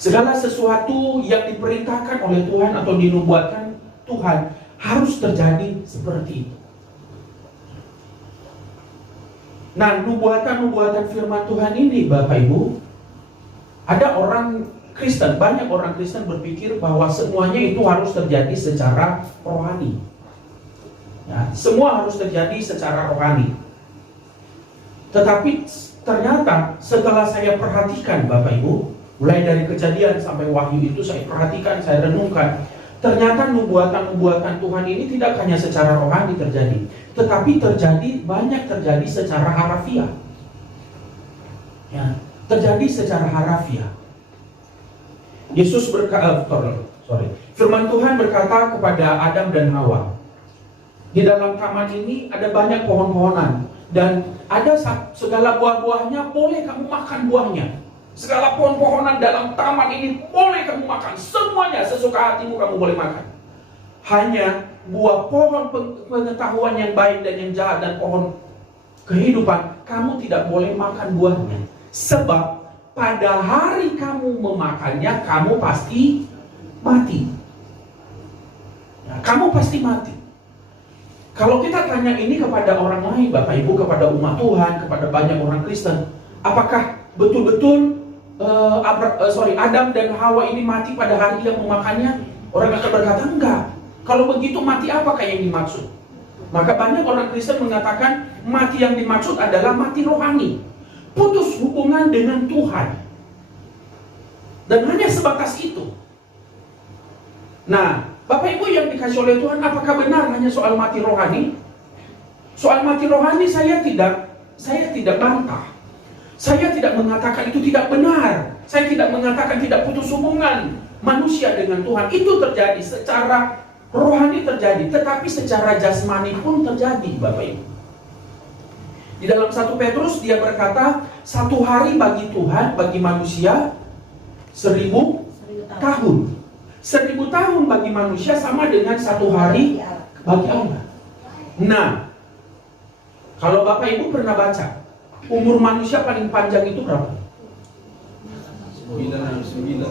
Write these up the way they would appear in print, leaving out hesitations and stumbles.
Segala sesuatu yang diperintahkan oleh Tuhan atau dinubuatkan Tuhan harus terjadi seperti itu. Nah, nubuatan-nubuatan firman Tuhan ini, Bapak Ibu, ada orang Kristen, banyak orang Kristen berpikir bahwa semuanya itu harus terjadi secara rohani. Ya, semua harus terjadi secara rohani. Tetapi ternyata setelah saya perhatikan, Bapak Ibu, mulai dari Kejadian sampai Wahyu itu saya perhatikan, saya renungkan, ternyata nubuatan-nubuatan Tuhan ini tidak hanya secara rohani terjadi, tetapi banyak terjadi secara harafiah. Ya, terjadi secara harafiah. Firman Tuhan berkata kepada Adam dan Hawa, di dalam taman ini ada banyak pohon-pohonan, dan ada segala buah-buahnya, boleh kamu makan buahnya. Segala pohon-pohonan dalam taman ini boleh kamu makan, semuanya sesuka hatimu kamu boleh makan. Hanya buah pohon pengetahuan yang baik dan yang jahat dan pohon kehidupan, kamu tidak boleh makan buahnya. Sebab pada hari kamu memakannya, kamu pasti mati. Ya, kamu pasti mati. Kalau kita tanya ini kepada orang lain, Bapak Ibu, kepada umat Tuhan, kepada banyak orang Kristen, apakah betul-betul Adam dan Hawa ini mati pada hari yang memakannya? Orang akan berkata, enggak. Kalau begitu mati apakah yang dimaksud? Maka banyak orang Kristen mengatakan mati yang dimaksud adalah mati rohani, putus hubungan dengan Tuhan. Dan hanya sebatas itu. Nah, Bapak Ibu yang dikasih oleh Tuhan, apakah benar hanya soal mati rohani? Soal mati rohani saya tidak bantah. Saya tidak mengatakan itu tidak benar. Saya tidak mengatakan tidak putus hubungan manusia dengan Tuhan. Itu terjadi secara rohani terjadi, tetapi secara jasmani pun terjadi, Bapak Ibu. Di dalam 1 Petrus dia berkata, satu hari bagi Tuhan, bagi manusia 1000 tahun. 1000 tahun bagi manusia sama dengan satu hari bagi Allah. Nah, kalau Bapak Ibu pernah baca, umur manusia paling panjang itu berapa? 99.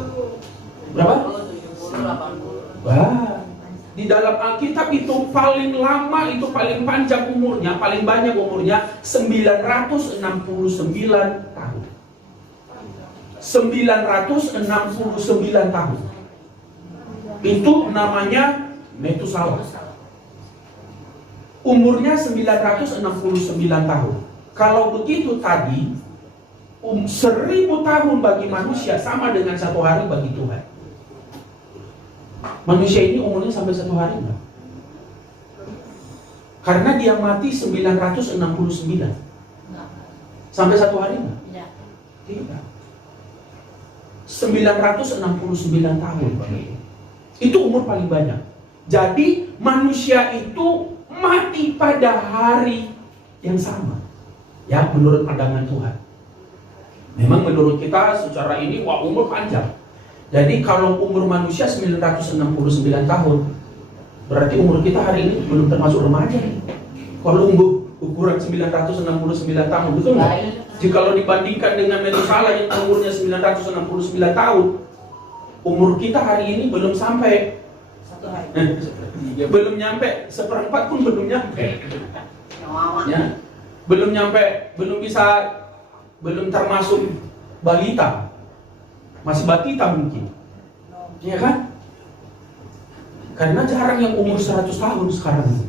Berapa? 80. Wah, di dalam Alkitab itu paling lama, itu paling panjang umurnya, paling banyak umurnya 969 tahun. 969 tahun. Itu namanya Metusalah. Umurnya 969 tahun. Kalau begitu tadi 1000 tahun bagi manusia sama dengan satu hari bagi Tuhan. Manusia ini umurnya sampai satu hari enggak? Karena dia mati 969. Sampai satu hari enggak? Tidak. 969 tahun. Itu umur paling banyak. Jadi manusia itu mati pada hari yang sama. Ya, menurut pandangan Tuhan. Memang menurut kita secara ini wah umur panjang. Jadi kalau umur manusia 969 tahun, berarti umur kita hari ini belum termasuk remaja nih. Kalau ukuran 969 tahun, betul nggak? Jika dibandingkan dengan Metusalah yang umurnya 969 tahun, umur kita hari ini belum sampai satu hari. Belum nyampe, seperempat pun belum nyampe. Ya. Belum nyampe, belum termasuk balita. Masih batita mungkin. Iya kan? Karena jarang yang umur 100 tahun sekarang.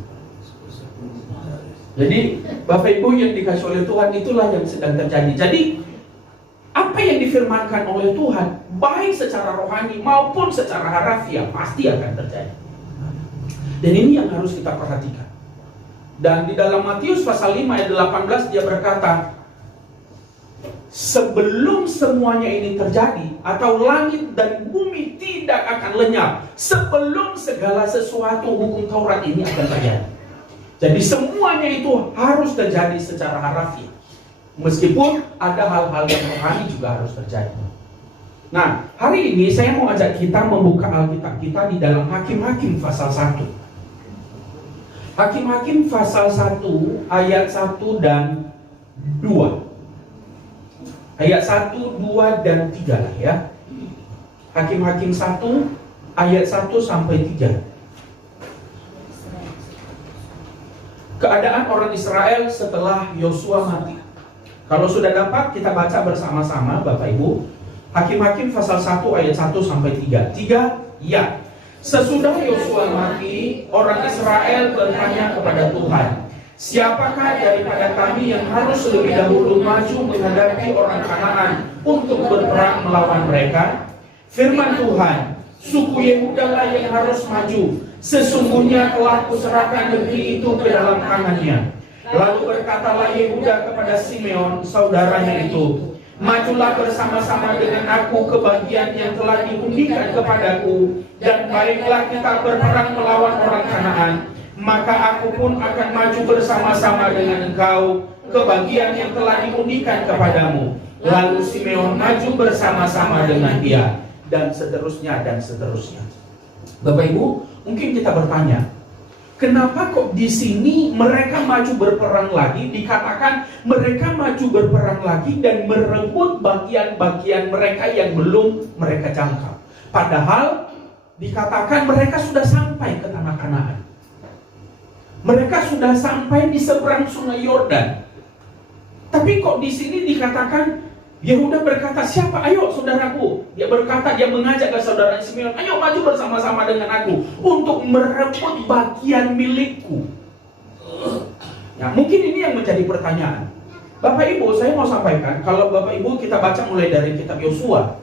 Jadi Bapak Ibu yang dikasih oleh Tuhan, itulah yang sedang terjadi. Jadi apa yang difirmankan oleh Tuhan, baik secara rohani maupun secara harafiah, pasti akan terjadi. Dan ini yang harus kita perhatikan. Dan di dalam Matius pasal 5 ayat 18 dia berkata, sebelum semuanya ini terjadi, atau langit dan bumi tidak akan lenyap, sebelum segala sesuatu hukum Taurat ini akan terjadi. Jadi semuanya itu harus terjadi secara harafiah. Meskipun ada hal-hal yang rohani juga harus terjadi. Nah, hari ini saya mau ajak kita membuka Alkitab kita di dalam Hakim-Hakim pasal 1. Hakim-Hakim pasal 1 ayat 1 dan 2. Ayat 1, 2, dan 3 lah ya. Hakim-Hakim 1 ayat 1 sampai 3. Keadaan orang Israel setelah Yosua mati. Kalau sudah dapat, kita baca bersama-sama Bapak Ibu. Hakim-Hakim pasal 1 ayat 1 sampai 3. 3, ya. Sesudah Yosua mati, orang Israel bertanya kepada Tuhan, siapakah daripada kami yang harus lebih dahulu maju menghadapi orang Kanaan untuk berperang melawan mereka? Firman Tuhan, suku Yehuda lah yang harus maju. Sesungguhnya telah kuserahkan negeri itu ke dalam tangannya. Lalu berkatalah Yehuda kepada Simeon, saudaranya itu, majulah bersama-sama dengan aku ke bagian yang telah diundikan kepadaku, dan baiklah kita berperang melawan orang Kanaan. Maka aku pun akan maju bersama-sama dengan engkau ke bagian yang telah diundikan kepadamu. Lalu Simeon maju bersama-sama dengan dia, dan seterusnya dan seterusnya. Bapak Ibu, mungkin kita bertanya, kenapa kok di sini mereka maju berperang lagi? Dikatakan mereka maju berperang lagi dan merebut bagian-bagian mereka yang belum mereka jangkau. Padahal dikatakan mereka sudah sampai ke tanah Kanaan. Mereka sudah sampai di seberang sungai Yordan. Tapi kok di sini dikatakan Yehuda berkata, siapa? Ayo saudaraku. Dia berkata, dia mengajak ke saudara Simeon, ayo maju bersama-sama dengan aku untuk merebut bagian milikku. Ya, mungkin ini yang menjadi pertanyaan. Bapak Ibu, saya mau sampaikan, kalau Bapak Ibu kita baca mulai dari kitab Yosua,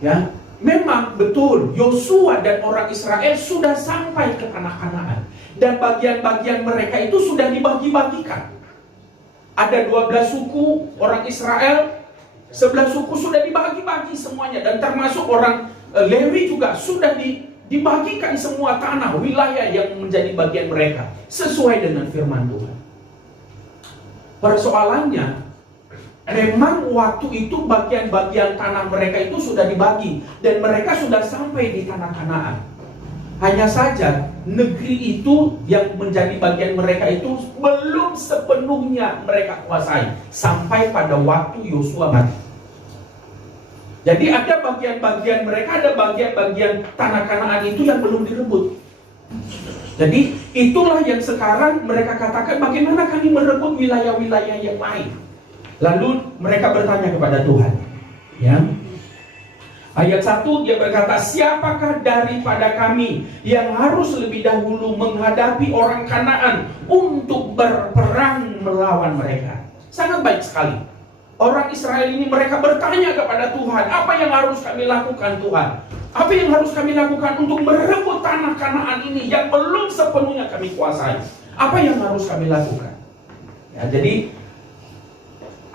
ya, memang betul Yosua dan orang Israel sudah sampai ke tanah Kanaan, dan bagian-bagian mereka itu sudah dibagi-bagikan. Ada 12 suku orang Israel, 11 suku sudah dibagi-bagi semuanya, dan termasuk orang Lewi juga sudah dibagikan semua tanah, wilayah yang menjadi bagian mereka sesuai dengan firman Tuhan. Persoalannya, memang waktu itu bagian-bagian tanah mereka itu sudah dibagi, dan mereka sudah sampai di tanah Kanaan. Hanya saja negeri itu yang menjadi bagian mereka itu belum sepenuhnya mereka kuasai sampai pada waktu Yosua mati. Jadi ada bagian-bagian mereka, ada bagian-bagian tanah Kanaan itu yang belum direbut. Jadi itulah yang sekarang mereka katakan, bagaimana kami merebut wilayah-wilayah yang lain. Lalu mereka bertanya kepada Tuhan, ya. Ayat 1 dia berkata, siapakah daripada kami yang harus lebih dahulu menghadapi orang Kanaan untuk berperang melawan mereka? Sangat baik sekali. Orang Israel ini mereka bertanya kepada Tuhan, apa yang harus kami lakukan Tuhan? Apa yang harus kami lakukan untuk merebut tanah Kanaan ini yang belum sepenuhnya kami kuasai? Apa yang harus kami lakukan? Ya, jadi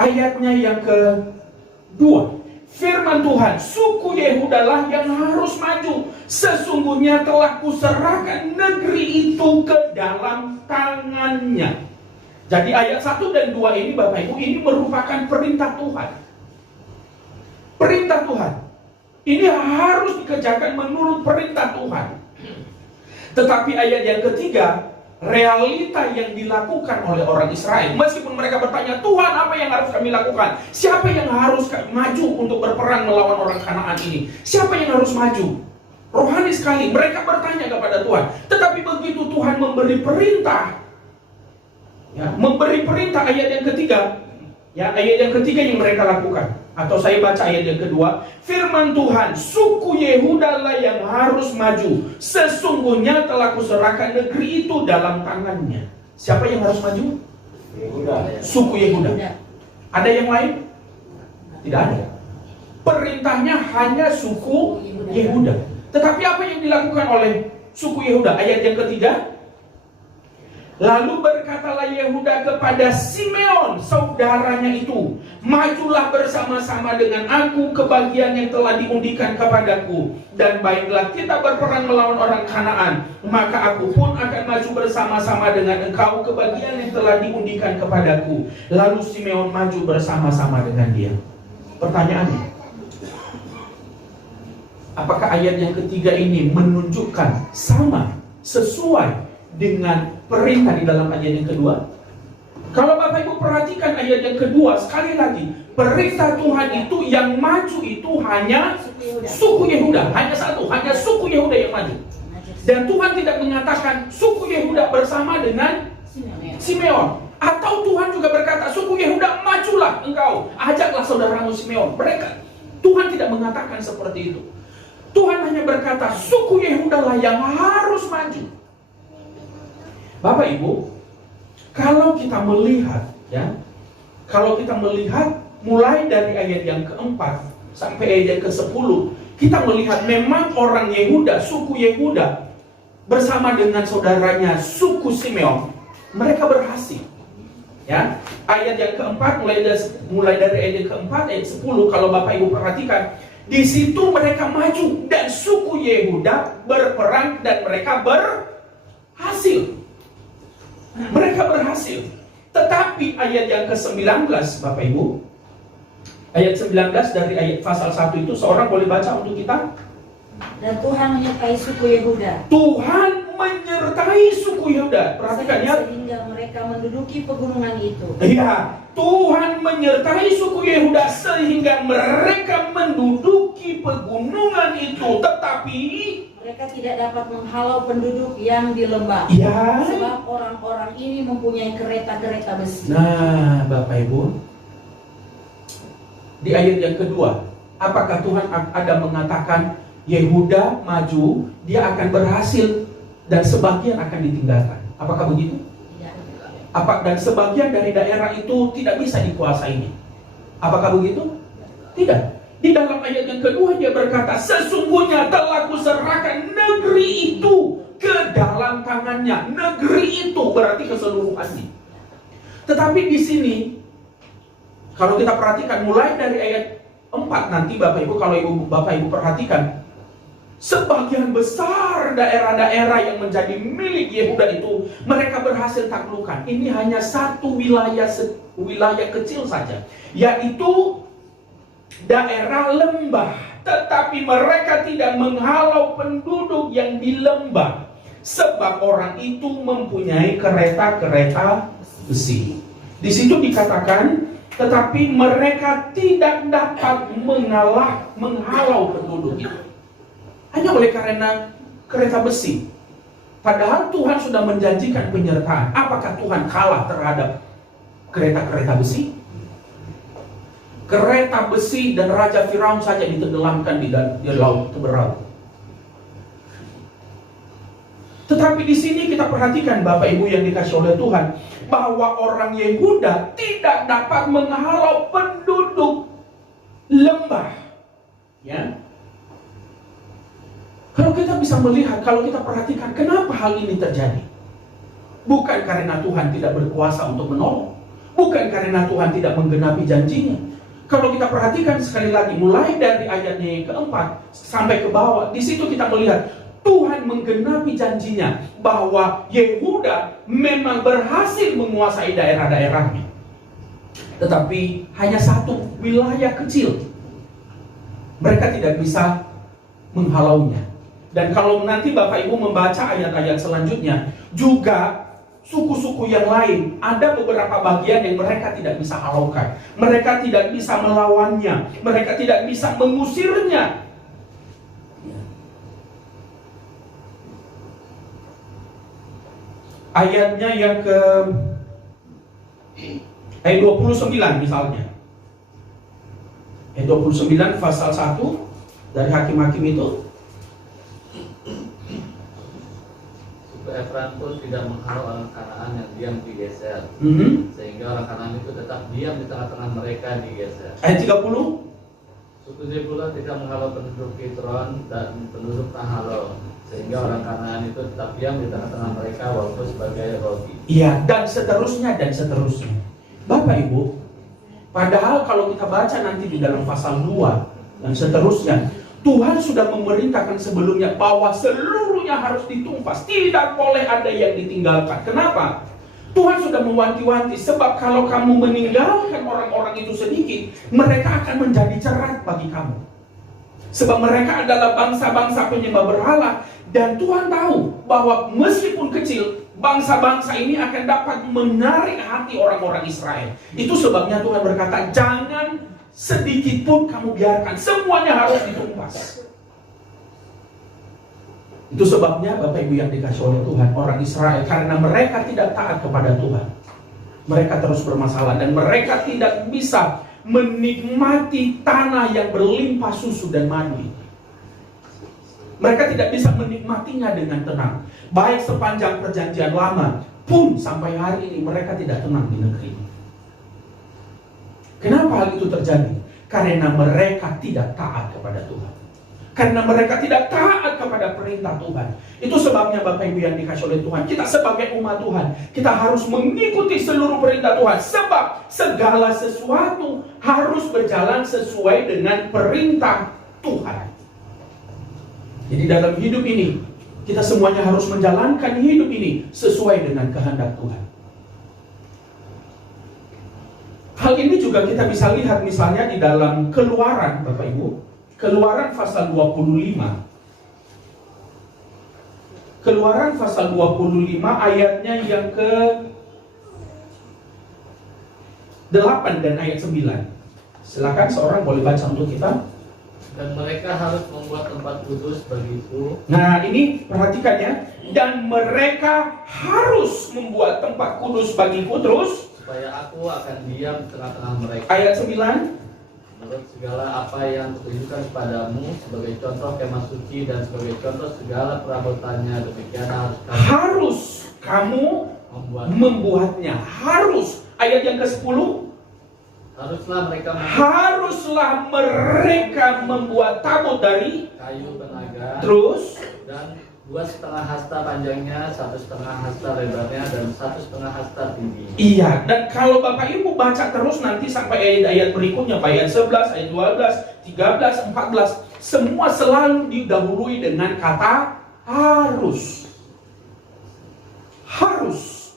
ayatnya yang kedua, firman Tuhan, suku Yehuda lah yang harus maju. Sesungguhnya telah kuserahkan negeri itu ke dalam tangannya. Jadi ayat 1 dan 2 ini Bapak Ibu, ini merupakan perintah Tuhan. Perintah Tuhan. Ini harus dikerjakan menurut perintah Tuhan. Tetapi ayat yang ketiga, realita yang dilakukan oleh orang Israel, meskipun mereka bertanya, Tuhan apa yang harus kami lakukan? Siapa yang harus maju untuk berperang melawan orang Kanaan ini? Siapa yang harus maju? Rohani sekali, mereka bertanya kepada Tuhan. Tetapi begitu Tuhan memberi perintah, ya, memberi perintah ayat yang ketiga, ya, ayat yang ketiga yang mereka lakukan. Atau saya baca ayat yang kedua, firman Tuhan, suku Yehuda lah yang harus maju. Sesungguhnya telah kuserahkan negeri itu dalam tangannya. Siapa yang harus maju? Yehuda. Suku Yehuda. Ada yang lain? Tidak ada. Perintahnya hanya suku Yehuda. Tetapi apa yang dilakukan oleh suku Yehuda? Ayat yang ketiga, lalu berkatalah Yehuda kepada Simeon, saudaranya itu, majulah bersama-sama dengan aku ke bagian yang telah diundikan kepadaku, dan baiklah kita berperang melawan orang Kanaan, maka aku pun akan maju bersama-sama dengan engkau ke bagian yang telah diundikan kepadaku. Lalu Simeon maju bersama-sama dengan dia. Pertanyaannya, apakah ayat yang ketiga ini menunjukkan sama, sesuai dengan perintah di dalam ayat yang kedua? Kalau Bapak Ibu perhatikan ayat yang kedua, sekali lagi, perintah Tuhan itu yang maju itu hanya suku Yehuda. Hanya satu, hanya suku Yehuda yang maju. Dan Tuhan tidak mengatakan suku Yehuda bersama dengan Simeon. Atau Tuhan juga berkata, suku Yehuda majulah engkau, ajaklah saudaramu Simeon. Tuhan tidak mengatakan seperti itu. Tuhan hanya berkata, suku Yehuda lah yang harus maju. Bapak Ibu, kalau kita melihat, mulai dari ayat yang keempat sampai ayat ke-10, kita melihat memang orang Yehuda, suku Yehuda bersama dengan saudaranya suku Simeon, mereka berhasil. Ya, ayat yang keempat mulai dari ayat yang keempat ayat 10, kalau Bapak Ibu perhatikan, di situ mereka maju dan suku Yehuda berperang dan mereka berhasil. Mereka berhasil. Tetapi ayat yang ke-19 Bapak Ibu, ayat 19 dari ayat pasal 1 itu, seorang boleh baca untuk kita? Dan Tuhan menyertai suku Yehuda. Tuhan menyertai suku Yehuda. Perhatikan ya. Sehingga mereka menduduki pegunungan itu. Iya, Tuhan menyertai suku Yehuda sehingga mereka menduduki pegunungan itu. Tetapi mereka tidak dapat menghalau penduduk yang di lembah. Ya. Sebab orang-orang ini mempunyai kereta-kereta besi. Nah, Bapak Ibu, di ayat yang kedua, apakah Tuhan ada mengatakan Yehuda maju, dia akan berhasil dan sebagian akan ditinggalkan? Apakah begitu? Tidak. Dan sebagian dari daerah itu tidak bisa dikuasainya? Apakah begitu? Tidak. Di dalam ayat yang kedua dia berkata, sesungguhnya telah kuserahkan negeri itu ke dalam tangannya. Negeri itu berarti keseluruhannya. Tetapi di sini, kalau kita perhatikan mulai dari ayat 4 nanti Bapak Ibu, kalau Bapak Ibu perhatikan, sebagian besar daerah-daerah yang menjadi milik Yehuda itu mereka berhasil taklukkan. Ini hanya satu wilayah kecil saja, yaitu daerah lembah. Tetapi mereka tidak menghalau penduduk yang di lembah, sebab orang itu mempunyai kereta-kereta besi. Di situ dikatakan, tetapi mereka tidak dapat menghalau penduduk itu. Hanya oleh karena kereta besi. Padahal Tuhan sudah menjanjikan penyertaan. Apakah Tuhan kalah terhadap kereta-kereta besi? Kereta besi dan Raja Firaun saja ditenggelamkan di laut Teberau. Tetapi di sini kita perhatikan Bapak Ibu yang dikasih oleh Tuhan, bahwa orang Yehuda tidak dapat menghalau penduduk lembah. Ya. Kalau kita bisa melihat, kalau kita perhatikan, kenapa hal ini terjadi? Bukan karena Tuhan tidak berkuasa untuk menolong, bukan karena Tuhan tidak menggenapi janjinya. Kalau kita perhatikan sekali lagi, mulai dari ayatnya yang keempat sampai ke bawah, di situ kita melihat Tuhan menggenapi janjinya bahwa Yehuda memang berhasil menguasai daerah-daerahnya. Tetapi hanya satu wilayah kecil, mereka tidak bisa menghalaunya. Dan kalau nanti Bapak Ibu membaca ayat-ayat selanjutnya, juga suku-suku yang lain, ada beberapa bagian yang mereka tidak bisa halaukan. Mereka tidak bisa melawannya, mereka tidak bisa mengusirnya. Ayatnya yang ke ayat 29 misalnya. Ayat 29 pasal 1 dari Hakim-Hakim itu. Efraim pun tidak menghalau orang Kanaan yang diam di Geser, sehingga orang Kanaan itu tetap diam di tengah-tengah mereka di Geser. Ayat 30. Suku Zebulon tidak menghalau penduduk Kitron dan penduduk Nahalol, sehingga orang Kanaan itu tetap diam di tengah-tengah mereka walaupun sebagai roti. Iya, dan seterusnya dan seterusnya. Bapak Ibu, padahal kalau kita baca nanti di dalam pasal 2 dan seterusnya, Tuhan sudah memerintahkan sebelumnya bahwa seluruhnya harus ditumpas, tidak boleh ada yang ditinggalkan. Kenapa? Tuhan sudah mewanti-wanti, sebab kalau kamu meninggalkan orang-orang itu sedikit, mereka akan menjadi cerat bagi kamu. Sebab mereka adalah bangsa-bangsa penyembah berhala. Dan Tuhan tahu bahwa meskipun kecil, bangsa-bangsa ini akan dapat menarik hati orang-orang Israel. Itu sebabnya Tuhan berkata, jangan sedikit pun kamu biarkan, semuanya harus ditumpas. Itu sebabnya Bapak Ibu yang dikasih oleh Tuhan, orang Israel, karena mereka tidak taat kepada Tuhan, mereka terus bermasalah dan mereka tidak bisa menikmati tanah yang berlimpah susu dan madu. Mereka tidak bisa menikmatinya dengan tenang. Baik sepanjang perjanjian lama pun sampai hari ini mereka tidak tenang di negeri ini. Kenapa hal itu terjadi? Karena mereka tidak taat kepada Tuhan. Karena mereka tidak taat kepada perintah Tuhan. Itu sebabnya Bapak Ibu yang dikasih oleh Tuhan, kita sebagai umat Tuhan, kita harus mengikuti seluruh perintah Tuhan. Sebab segala sesuatu harus berjalan sesuai dengan perintah Tuhan. Jadi dalam hidup ini, kita semuanya harus menjalankan hidup ini sesuai dengan kehendak Tuhan. Hal ini juga kita bisa lihat misalnya di dalam Keluaran, Bapak Ibu. Keluaran pasal 25. Keluaran pasal 25 ayatnya yang ke 8 dan ayat 9. Silakan seorang boleh baca untuk kita. Dan mereka harus membuat tempat kudus bagiku. Nah ini perhatikan ya. Dan mereka harus membuat tempat kudus bagiku, terus Supaya aku akan diam di tengah-tengah mereka. ayat 9. Menurut segala apa yang kutunjukkan kepadamu sebagai contoh kemah suci dan sebagai contoh segala perabotannya, demikian Harus kamu membuatnya. Harus. Ayat yang ke-10. Haruslah mereka membuat tabut dari kayu penaga. Terus Dan 2,5 hasta panjangnya, 1,5 hasta lebarnya, dan 1,5 hasta tinggi. Iya, dan kalau Bapak Ibu baca terus nanti sampai ayat-ayat berikutnya, ayat 11, ayat 12, 13, 14, semua selalu didahului dengan kata harus. Harus.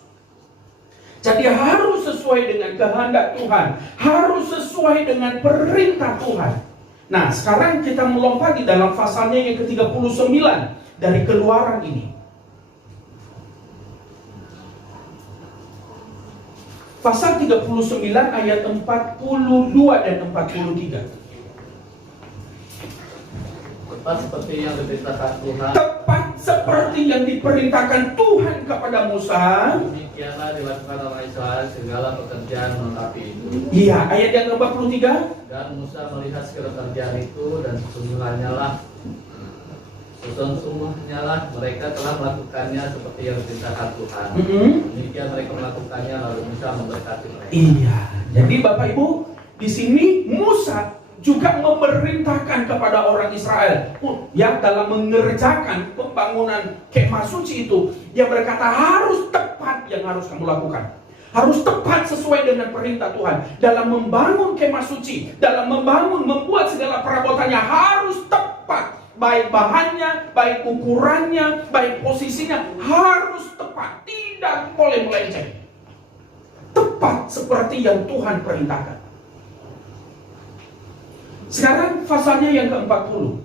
Jadi harus sesuai dengan kehendak Tuhan, harus sesuai dengan perintah Tuhan. Nah, sekarang kita melompat di dalam pasalnya yang ke-39 dari Keluaran ini. Pasal 39 ayat 42 dan 43. Tepat seperti yang diperintahkan Tuhan. Tepat seperti yang diperintahkan Tuhan kepada Musa. Demikianlah dilakukan orang Israel segala pekerjaan melengkapi itu. Iya, ayat yang ke-43. Dan Musa melihat segala pekerjaan itu dan sesungguhnya lah mereka telah melakukannya seperti yang diperintahkan Tuhan. Demikian mereka melakukannya, lalu Musa memberkati mereka. Iya, jadi Bapak Ibu, di sini Musa juga memerintahkan kepada orang Israel yang dalam mengerjakan pembangunan kemah suci itu, dia berkata harus tepat yang harus kamu lakukan. Harus tepat sesuai dengan perintah Tuhan. Dalam membangun kemah suci, dalam membuat segala perabotannya harus tepat. Baik bahannya, baik ukurannya, baik posisinya, harus tepat. Tidak boleh melenceng. Tepat seperti yang Tuhan perintahkan. Sekarang pasalnya yang ke-40.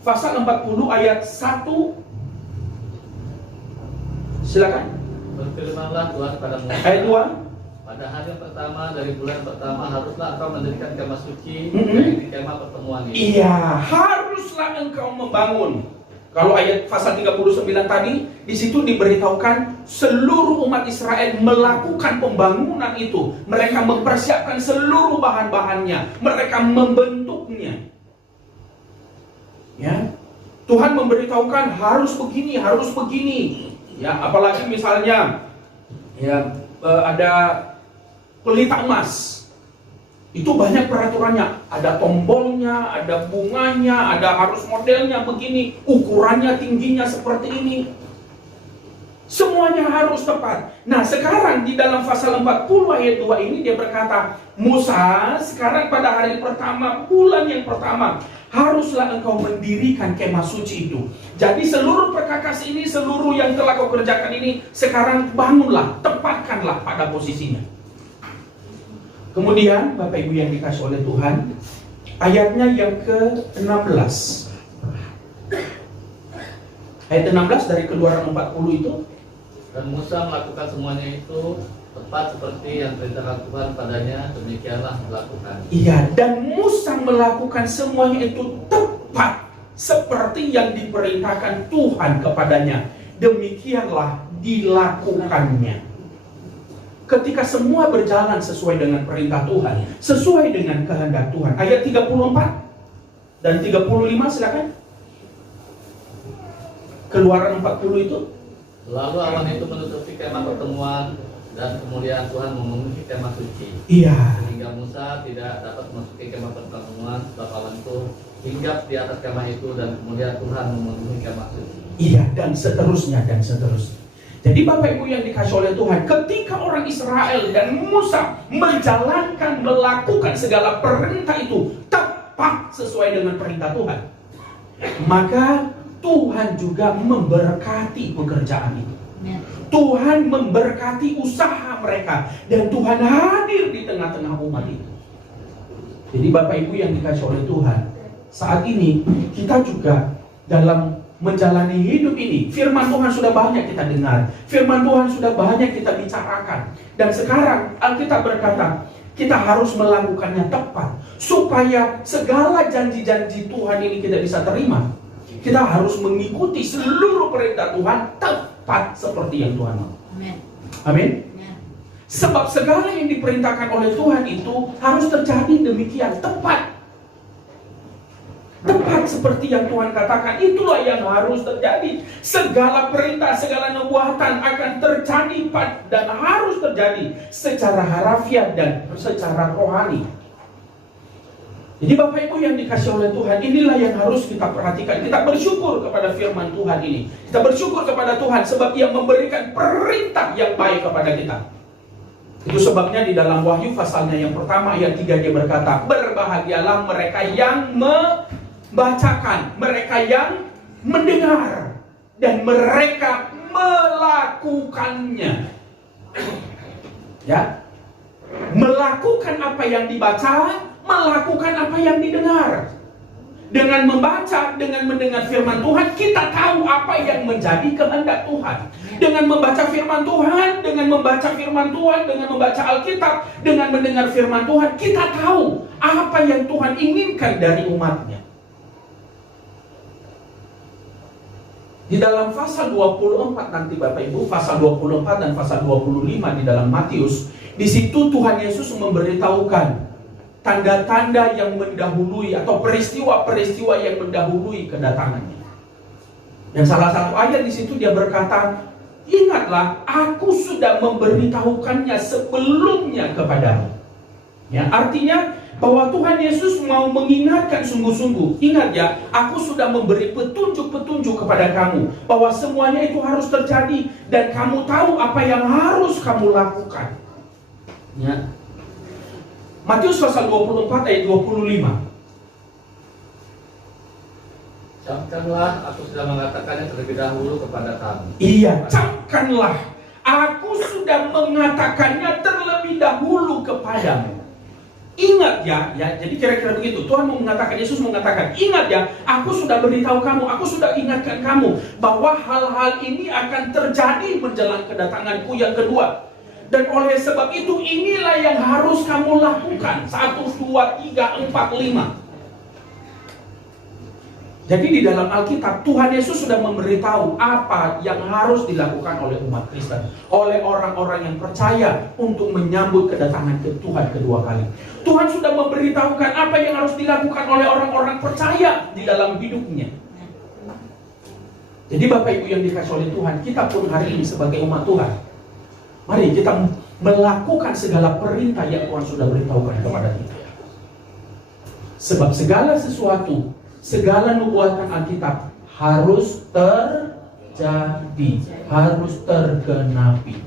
Pasal 40 ayat 1. Silakan. Berfirmanlah Tuhan pada Musa. Ayat 2. Pada hari pertama dari bulan pertama haruslah engkau mendirikan kemah suci, yaitu kemah pertemuan ini. Iya, haruslah engkau membangun. Kalau ayat pasal 39 tadi, di situ diberitahukan seluruh umat Israel melakukan pembangunan itu. Mereka mempersiapkan seluruh bahan-bahannya, mereka membentuknya. Ya, Tuhan memberitahukan harus begini, harus begini. Ya, apalagi misalnya ya ada pelita emas. Itu banyak peraturannya, ada tombolnya, ada bunganya, ada harus modelnya begini, ukurannya tingginya seperti ini. Semuanya harus tepat. Nah, sekarang di dalam pasal 40 ayat 2 ini dia berkata, Musa, sekarang pada hari pertama, bulan yang pertama, haruslah engkau mendirikan kemah suci itu. Jadi seluruh perkakas ini, seluruh yang telah kau kerjakan ini, sekarang bangunlah, tepatkanlah pada posisinya. Kemudian Bapak Ibu yang dikasih oleh Tuhan, Ayatnya yang ke-16. Ayat 16 dari Keluaran 40 itu. Dan Musa melakukan semuanya itu tepat seperti yang perintahkan Tuhan padanya, demikianlah melakukan. Iya, dan Musa melakukan semuanya itu tepat seperti yang diperintahkan Tuhan kepadanya. Demikianlah dilakukannya. Ketika semua berjalan sesuai dengan perintah Tuhan, sesuai dengan kehendak Tuhan. Ayat 34 dan 35 silakan. Keluaran 40 itu. Lalu awan itu menutupi kemah pertemuan dan kemuliaan Tuhan memenuhi kemah suci. Iya. Sehingga Musa tidak dapat memasuki kemah pertemuan sebab awan itu hinggap di atas kemah itu dan kemuliaan Tuhan memenuhi kemah suci. Iya, dan seterusnya dan seterusnya. Jadi Bapak Ibu yang dikasih oleh Tuhan, ketika orang Israel dan Musa menjalankan, melakukan segala perintah itu tepat sesuai dengan perintah Tuhan, maka Tuhan juga memberkati pekerjaan itu. Tuhan memberkati usaha mereka dan Tuhan hadir di tengah-tengah umat itu. Jadi Bapak Ibu yang dikasih oleh Tuhan, saat ini kita juga dalam menjalani hidup ini, firman Tuhan sudah banyak kita dengar, firman Tuhan sudah banyak kita bicarakan, dan sekarang Alkitab berkata kita harus melakukannya tepat supaya segala janji-janji Tuhan ini kita bisa terima. Kita harus mengikuti seluruh perintah Tuhan tepat seperti yang Tuhan mau. Amin. Amin. Sebab segala yang diperintahkan oleh Tuhan itu harus terjadi demikian tepat. Tepat seperti yang Tuhan katakan, itulah yang harus terjadi. Segala perintah, segala nubuatan akan terjadi dan harus terjadi secara harafiah dan secara rohani. Jadi Bapak Ibu yang dikasih oleh Tuhan, inilah yang harus kita perhatikan. Kita bersyukur kepada firman Tuhan ini. Kita bersyukur kepada Tuhan sebab Ia memberikan perintah yang baik kepada kita. Itu sebabnya di dalam Wahyu pasalnya yang pertama ayat 3 dia berkata, berbahagialah mereka yang membacakan, mereka yang mendengar, dan mereka melakukannya. Ya, melakukan apa yang dibaca, melakukan apa yang didengar. Dengan membaca, dengan mendengar firman Tuhan, kita tahu apa yang menjadi kehendak Tuhan. Dengan membaca firman Tuhan, dengan membaca firman Tuhan, dengan membaca Alkitab, dengan mendengar firman Tuhan, kita tahu apa yang Tuhan inginkan dari umatnya. Di dalam pasal 24 nanti Bapak Ibu, pasal 24 dan pasal 25 di dalam Matius, di situ Tuhan Yesus memberitahukan tanda-tanda yang mendahului atau peristiwa-peristiwa yang mendahului kedatangannya. Dan salah satu ayat di situ dia berkata, ingatlah, aku sudah memberitahukannya sebelumnya kepadamu. Ya, artinya bahwa Tuhan Yesus mau mengingatkan sungguh-sungguh. Ingat ya, aku sudah memberi petunjuk-petunjuk kepada kamu bahwa semuanya itu harus terjadi dan kamu tahu apa yang harus kamu lakukan. Ya. Matius pasal 24 ayat 25. Camkanlah, aku sudah mengatakannya terlebih dahulu kepada kamu. Iya, camkanlah, aku sudah mengatakannya terlebih dahulu kepadamu. Ingat ya, jadi kira-kira begitu. Tuhan mau mengatakan, Yesus mengatakan, ingat ya, aku sudah beritahu kamu, aku sudah ingatkan kamu bahwa hal-hal ini akan terjadi menjelang kedatanganku yang kedua. Dan oleh sebab itu inilah yang harus kamu lakukan. 1, 2, 3, 4, 5. Jadi di dalam Alkitab Tuhan Yesus sudah memberitahu apa yang harus dilakukan oleh umat Kristen, oleh orang-orang yang percaya untuk menyambut kedatangan Tuhan kedua kali. Tuhan sudah memberitahukan apa yang harus dilakukan oleh orang-orang percaya di dalam hidupnya. Jadi Bapak Ibu yang dikasih oleh Tuhan, kita pun hari ini sebagai umat Tuhan, mari kita melakukan segala perintah yang Tuhan sudah beritahukan kepada kita. Sebab segala sesuatu, segala nubuatan Alkitab harus terjadi, harus tergenapi.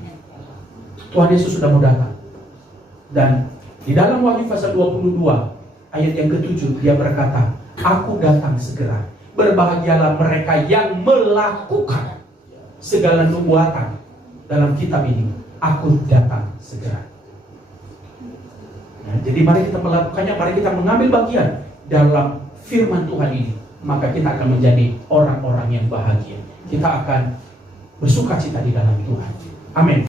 Tuhan Yesus sudah mau datang. Dan di dalam Wahyu pasal 22 ayat yang ke-7 dia berkata, aku datang segera. Berbahagialah mereka yang melakukan segala nubuatan dalam kitab ini. Aku datang segera. Nah, jadi mari kita melakukannya, mari kita mengambil bagian dalam firman Tuhan ini, maka kita akan menjadi orang-orang yang bahagia. Kita akan bersuka cita di dalam Tuhan. Amin.